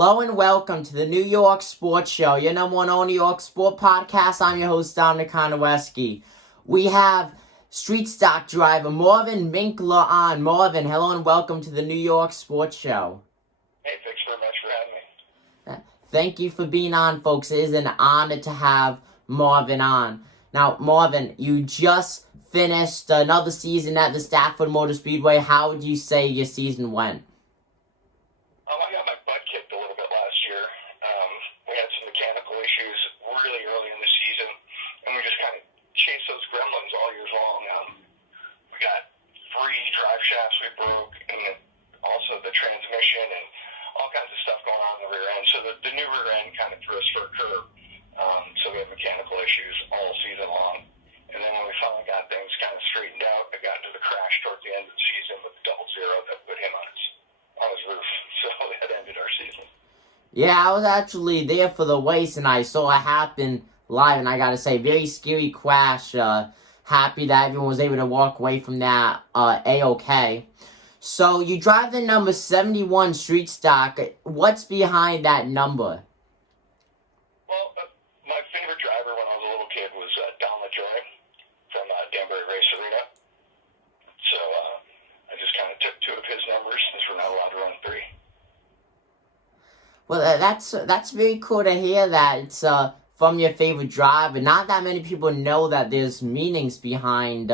Hello and welcome to the New York Sports Show, your number one all New York sport podcast. I'm your host, Dominic Konowski. We have street stock driver Marvin Minkler on. Marvin, hello and welcome to the New York Sports Show. Hey, thanks very much for having me. Thank you for being on, folks. It is an honor to have Marvin on. Now, Marvin, you just finished another season at the Stafford Motor Speedway. How would you say your season went? I got my butt kicked a little bit last year. We had some mechanical issues really early in the season, and we just kind of chased those gremlins all year long. We got 3 drive shafts we broke, and then also the transmission and all kinds of stuff going on in the rear end. So the new rear end kind of threw us for a curve. So we had mechanical issues all season long. And then when we finally got things kind of straightened out, I got into the crash towards the end of the season with the 00 that put him on his roof. So that ended our season. Yeah, I was actually there for the race, and I saw it happen live, and I gotta say, very scary crash. Happy that everyone was able to walk away from that A-OK. So, you drive the number 71 street stock. What's behind that number? Well, my favorite driver when I was a little kid was Don LaJoy from Danbury Race Arena. So, I just kind of took 2 of his numbers since we're not allowed to run 3. Well, that's very cool to hear that it's from your favorite driver. Not that many people know that there's meanings behind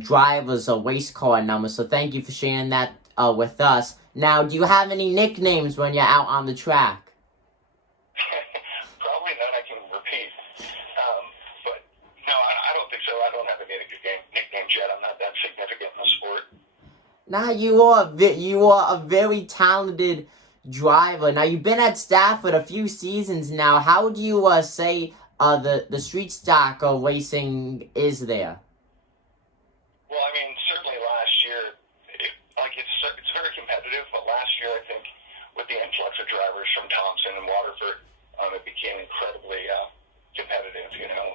driver's race car number. So thank you for sharing that with us. Now, do you have any nicknames when you're out on the track? Probably none I can repeat. But no, I don't think so. I don't have any nicknames yet. I'm not that significant in the sport. Now, you are a very talented driver. Now, you've been at Stafford a few seasons now. How do you say the street stock racing is there? Well, I mean, certainly last year, it's very competitive. But last year, I think, with the influx of drivers from Thompson and Waterford, it became incredibly competitive. You know,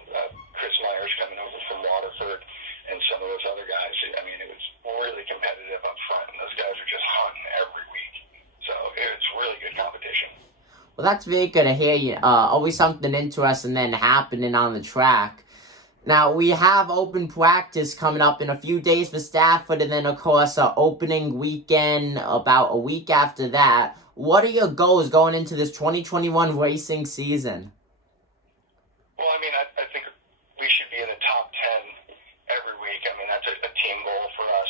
Chris Myers coming over from Waterford and some of those other guys. I mean, it was really competitive up front, and those guys are just hunting every week. So it's really good competition. Well, that's very good to hear. You always something interesting then happening on the track. Now, we have open practice coming up in a few days for Stafford, and then, of course, opening weekend about a week after that. What are your goals going into this 2021 racing season? Well, I mean, I think we should be in the top 10 every week. I mean, that's a team goal for us.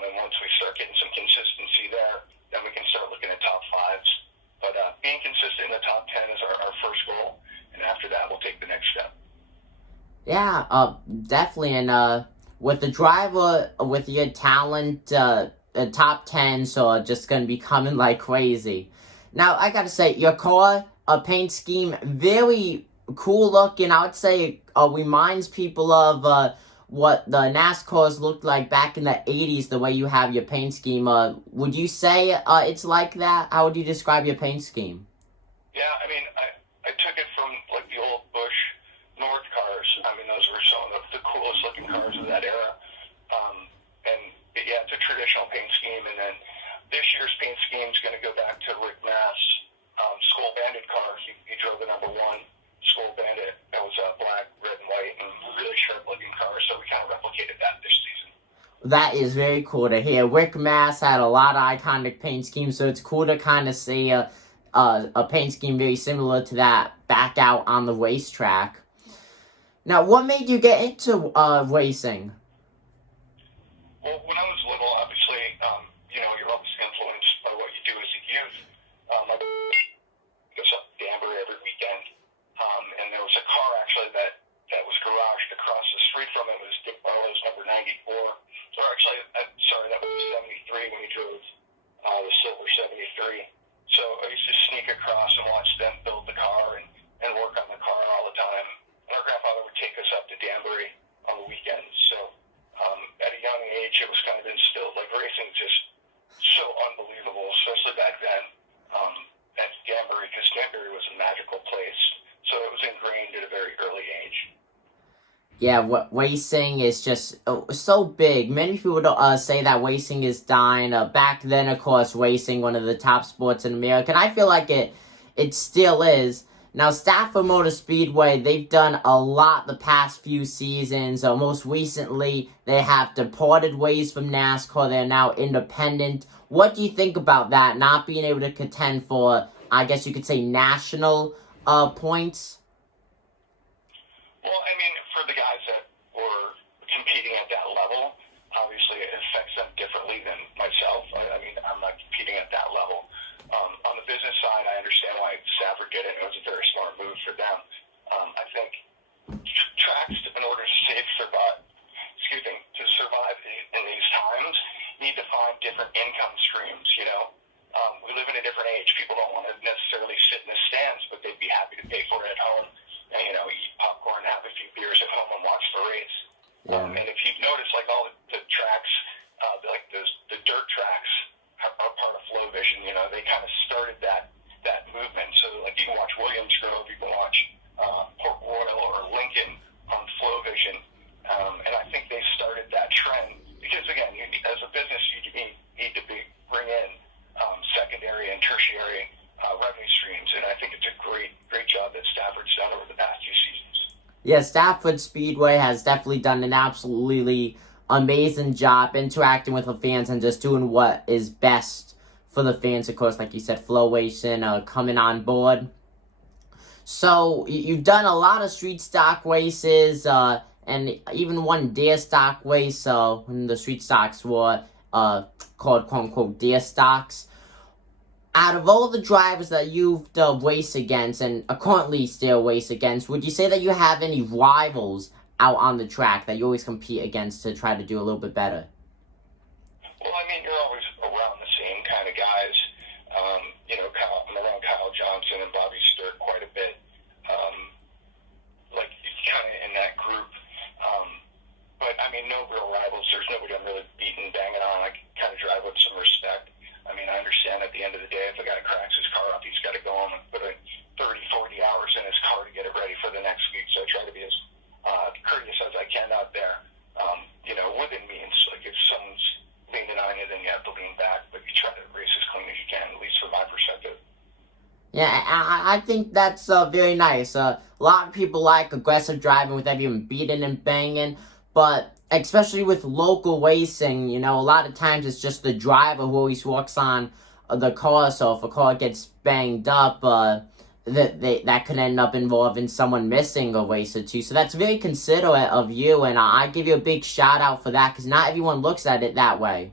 And once we start getting some consistency there, then we can start looking at top 5s. But being consistent in the top 10 is our first goal, and after that, we'll take the next step. Yeah, definitely. And with the driver, with your talent, top 10, so just going to be coming like crazy. Now, I got to say, your car, paint scheme, very cool looking. I would say reminds people of what the NASCARs looked like back in the 80s, the way you have your paint scheme. Would you say it's like that? How would you describe your paint scheme? Yeah, I mean, I took it from like the old Bush North cars. I mean, those were some of the coolest looking cars of that era. It's a traditional paint scheme. And then this year's paint scheme is going to go back to Rick Mass' Skull Bandit car. He drove the number 1 Skull Bandit. That was black, red, and white, and really sharp looking car. So we kind of replicated that this season. That is very cool to hear. Rick Mass had a lot of iconic paint schemes, so it's cool to kind of see a paint scheme very similar to that back out on the racetrack. Now, what made you get into racing? Well, when I was little, obviously, you're always influenced by what you do as a youth. My goes up to Danbury every weekend, and there was a car actually that was garaged across the street from it. It was Dick Barlow's number 94. Or actually, that was 73 when he drove the silver 73. So I used to sneak across and watch them build the car and work on the car all the time. And our grandfather would take us up to Danbury on the weekends. So at a young age, it was kind of instilled. Like, racing is just so unbelievable, especially back then at Danbury, because Danbury was a magical place. So it was ingrained at a very early age. Yeah, racing is just so big. Many people don't, say that racing is dying. Back then, of course, racing one of the top sports in America, and I feel like it still is. Now, Stafford Motor Speedway, they've done a lot the past few seasons. Most recently, they have departed ways from NASCAR. They're now independent. What do you think about that? Not being able to contend for, I guess you could say, national points. Well, I mean, for the guys that were competing at that level, obviously it affects them differently than myself. I mean, I'm not competing at that level. On the business side, I understand why Stafford did it. It was a very smart move for them. I think tracks, in order to survive in these times, need to find different income streams. We live in a different age. People don't want to necessarily sit in the stands, but they'd be happy to pay for it at home. And, eat popcorn, have a few beers at home, and watch the race. Yeah. And if you've noticed, like all the tracks, like the dirt tracks are part of Flow Vision. They kind of started that movement. So, like, you can watch Williams Grove, you can watch Port Royal or Lincoln on Flow Vision. And I think they started that trend because, again, as a business, you need to bring in secondary and tertiary revenue streams. And I think it's a great job that Stafford's done over the past few seasons. Yeah, Stafford Speedway has definitely done an absolutely amazing job interacting with the fans and just doing what is best for the fans. Of course, like you said, Flow Racing coming on board. So you've done a lot of street stock races and even one deer stock race when the street stocks were called quote-unquote deer stocks. Out of all the drivers that you've raced against and currently still race against, would you say that you have any rivals out on the track that you always compete against to try to do a little bit better? Well, I mean, you're always around the same kind of guys. I'm around Kyle Johnson and Bobby Sturt quite a bit. Like, kind of in that group. But, I mean, no real rivals. There's nobody I'm really beating, banging on. I kind of drive with some respect. I mean, I understand at the end of the day, if a guy cracks his car up, he's got to go home and put in 30, 40 hours in his car to get it ready for the next week. So I try to be as courteous as I can out there, within means. Like, if someone's leaning on you, then you have to lean back. But you try to race as clean as you can, at least from my perspective. Yeah, I think that's very nice. A lot of people like aggressive driving with everyone beating and banging, but especially with local racing, a lot of times it's just the driver who always walks on the car, so if a car gets banged up, that could end up involving someone missing a race or two. So that's very considerate of you, and I give you a big shout out for that, because not everyone looks at it that way.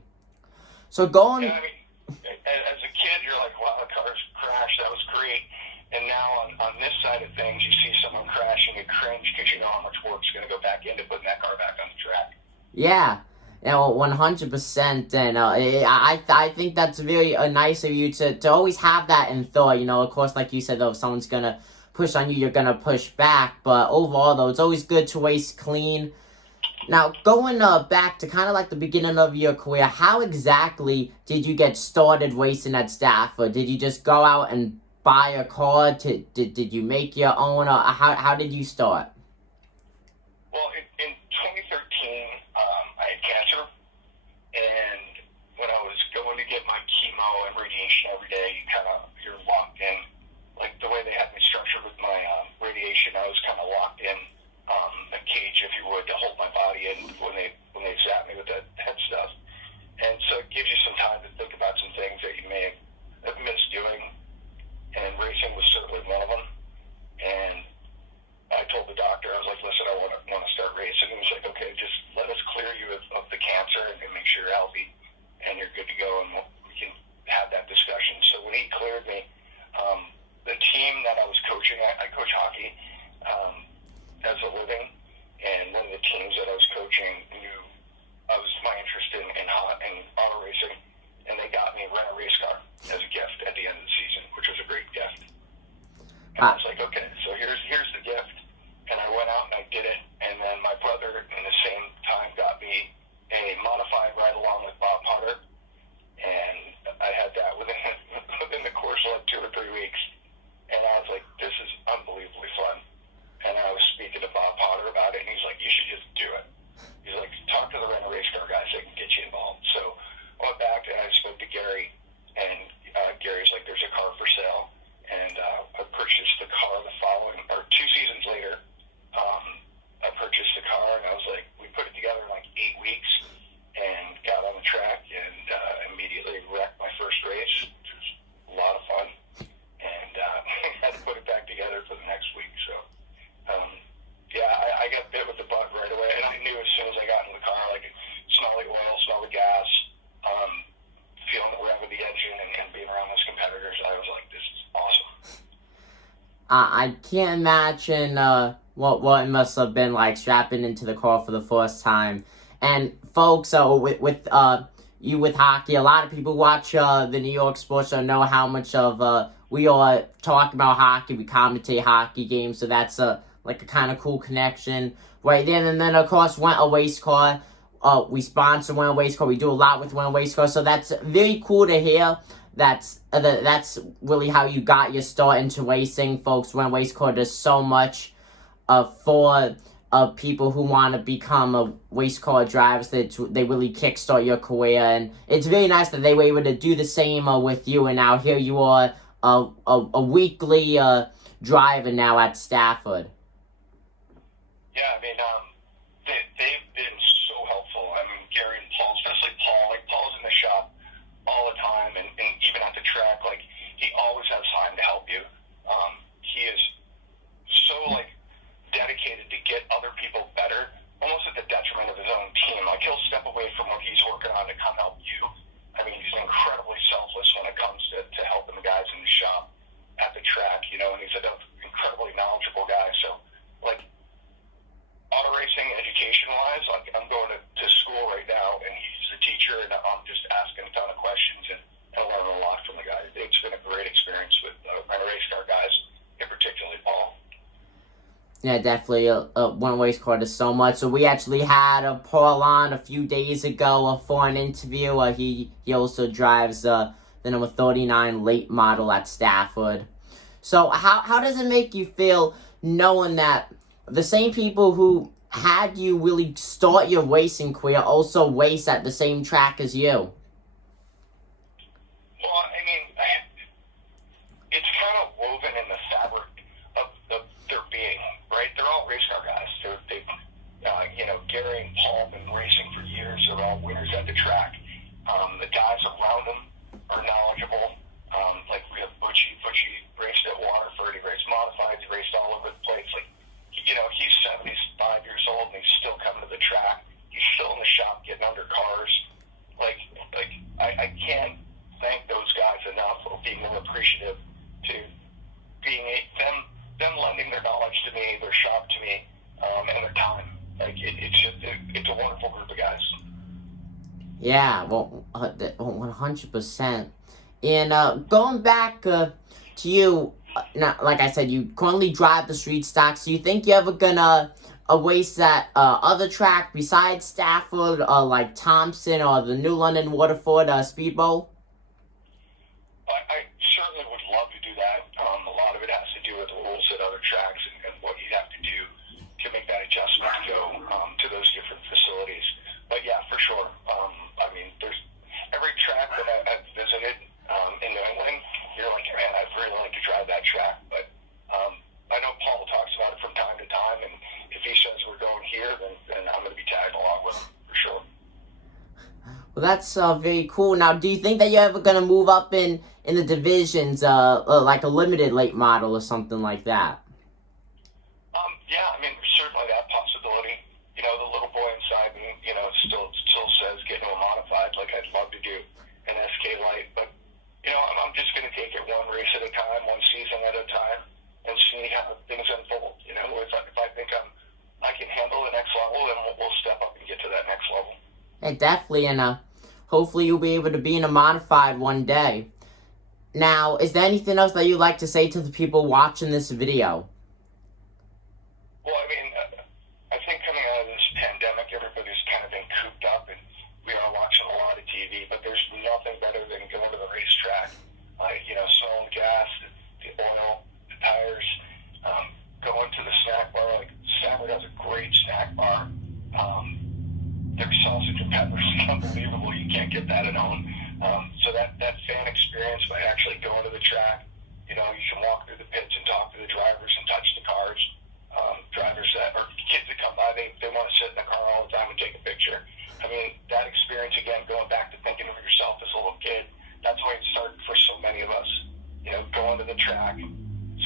So going... Yeah, I mean, as a kid, you're like, wow, the car's crashed, that was great. And now on this side of things, you see someone crashing, you cringe because you know how much work's going to go back into putting that car back on the track. Yeah, 100%. And I think that's very nice of you to always have that in thought. Of course, like you said, though, if someone's going to push on you, you're going to push back. But overall, though, it's always good to race clean. Now, going back to kind of like the beginning of your career, how exactly did you get started racing at Stafford? Did you just go out and buy a car? Did you make your own? Or how did you start? Well, in 2013, I had cancer, and when I was going to get my chemo and radiation every day, you're locked in. Like the way they had me structured with my radiation, I was kind of locked in a cage, if you would, to hold my body in when they zap me with that head stuff. And so it gives you some time to think about some things that you may have missed doing, and racing was certainly one of them. And I told the doctor, I was like, listen, I want to start racing. He was like, okay, just let us clear you of the cancer and make sure you're healthy and you're good to go, and we can have that discussion. So when he cleared me, the team that I was coaching, I coach hockey as a living, and one of the teams that I was coaching I can't imagine what it must have been like strapping into the car for the first time. And folks, with you with hockey, a lot of people watch the New York Sports Show know how much of we all talk about hockey. We commentate hockey games, so that's like a kind of cool connection right there. And then of course, Went a Waste Car. We sponsor Went a Waste Car. We do a lot with Went a Waste Car, so that's very cool to hear. That's really how you got your start into racing, folks. When Race Car does so much for people who want to become a race car drivers. They really kickstart your career, and it's very nice that they were able to do the same with you. And now here you are, a weekly driver now at Stafford. Yeah, I mean, they've been so helpful. I mean, Gary and Paul, especially Paul. Like, Paul's in the shop all the time, and even at the track, like, he always has time to help you. He is so, like, dedicated to get other people better, almost at the detriment of his own team. Like, he'll step away from what he's working on to come help you. I mean, he's incredibly selfless when it comes to helping the guys in the shop at the track, you know, and he's an incredibly knowledgeable guy. So, like, auto racing, education-wise, like, I'm going to school right now, and he's a teacher, and I'm just asking a ton of questions and learning a lot from the guy. It's been a great experience with my race car guys, and particularly Paul. Yeah, definitely. One Race Car does so much. So we actually had Paul on a few days ago for an interview. He also drives the number 39 late model at Stafford. So how does it make you feel knowing that the same people who had you really start your racing career also race at the same track as you? Well, I mean, it's kind of woven in the fabric of their being, right? They're all race car guys. They've you know, Gary and Paul have been racing for years. They're all winners at the track. The guys around them are knowledgeable. Like, we have Butchie. Butchie raced at Waterford. He raced modifieds. He raced all over the place. Like, you know, he's 75 years old, and he's still coming to the track. He's still in the shop getting under cars. Like I can't thank those guys enough for being appreciative to being them lending their knowledge to me, their shop to me, and their time. Like, it's a wonderful group of guys. Yeah, well, 100%. And going back to you, like I said, you currently drive the street stocks. Do you think you're ever gonna race that other track besides Stafford, like Thompson or the New London Waterford Speedboat? I certainly would love to do that. A lot of it has to do with the rules at other tracks and what you have to do to make that adjustment to go to those different facilities. But yeah, for sure. I mean, there's every track that I've visited in New England, you're like, man, I'd really like to drive that track. But I know Paul talks about it from time to time, and if he says we're going here, then I'm going to be tagged along with him, for sure. Well, that's very cool. Now, do you think that you're ever gonna move up in the divisions, like a limited late model or something like that? Yeah, I mean, certainly that possibility. You know, the little boy inside me, you know, still says get into a modified. Like, I'd love to do an SK light, but you know, I'm just going to take it one race at a time, one season at a time, and see how things unfold. You know, if I think I can handle the next level, then we'll step up and get to that next level. Yeah, definitely, and hopefully you'll be able to be in a modified one day. Now, is there anything else that you'd like to say to the people watching this video? Well, I mean, I think coming out of this pandemic, everybody's kind of been cooped up, and we are watching a lot of TV, but there's nothing better than going to the racetrack. You know, selling gas, the oil, the tires, going to the snack bar. Like, Stafford has a great snack bar. Their sausage and peppers is unbelievable. You can't get that at home. So that fan experience by actually going to the track, you know, you can walk through the pits and talk to the drivers and touch the cars. Drivers or kids that come by, they want to sit in the car all the time and take a picture. I mean, that experience, again, going back to thinking of yourself as a little kid, that's why it started for so many of us. You know, going to the track,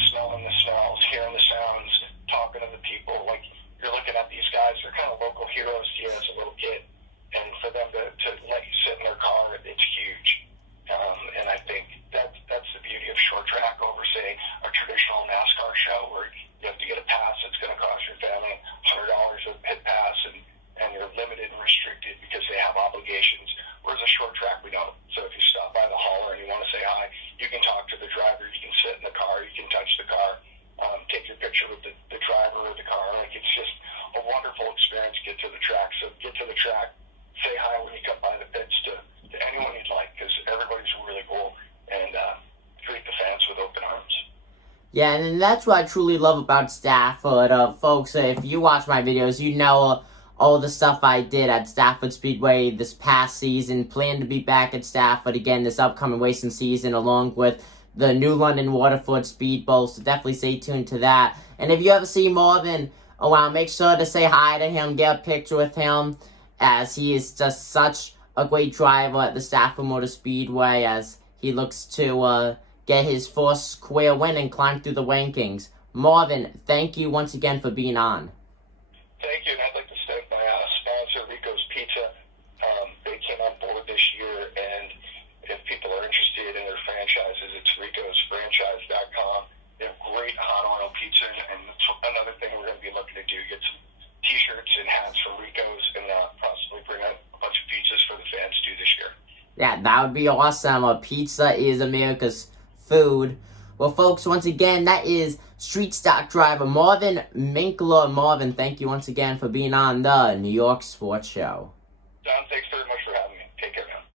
smelling the smells, hearing the sounds, talking to the people. Like, you're looking at these guys, they're kind of local heroes to you as a little kid. And for them to let you sit in their car, it's huge. And I think that's the beauty of short track over, say, a traditional NASCAR show track. Say hi when you come by the pits to anyone you'd like, because everybody's really cool, and greet the fans with open arms. Yeah, and that's what I truly love about Stafford. Folks, if you watch my videos, you know all the stuff I did at Stafford Speedway this past season. Plan to be back at Stafford again this upcoming racing season, along with the New London Waterford Speed Bowl, so definitely stay tuned to that. And if you ever see Marvin around, make sure to say hi to him, get a picture with him, as he is just such a great driver at the Stafford Motor Speedway, as he looks to get his first career win and climb through the rankings. Marvin, thank you once again for being on. Thank you, and I'd like to thank my sponsor, Rico's Pizza. They came on board this year, and if people are interested in their franchises, it's ricosfranchise.com. They have great hot oil pizza, and that's another thing we're going to be looking to do, get some T-shirts and hats from Rico's, and possibly bring out a bunch of pizzas for the fans too this year. Yeah, that would be awesome. Pizza is America's food. Well, folks, once again, that is street stock driver Marvin Minkler. Marvin, thank you once again for being on the New York Sports Show. Don, thanks very much.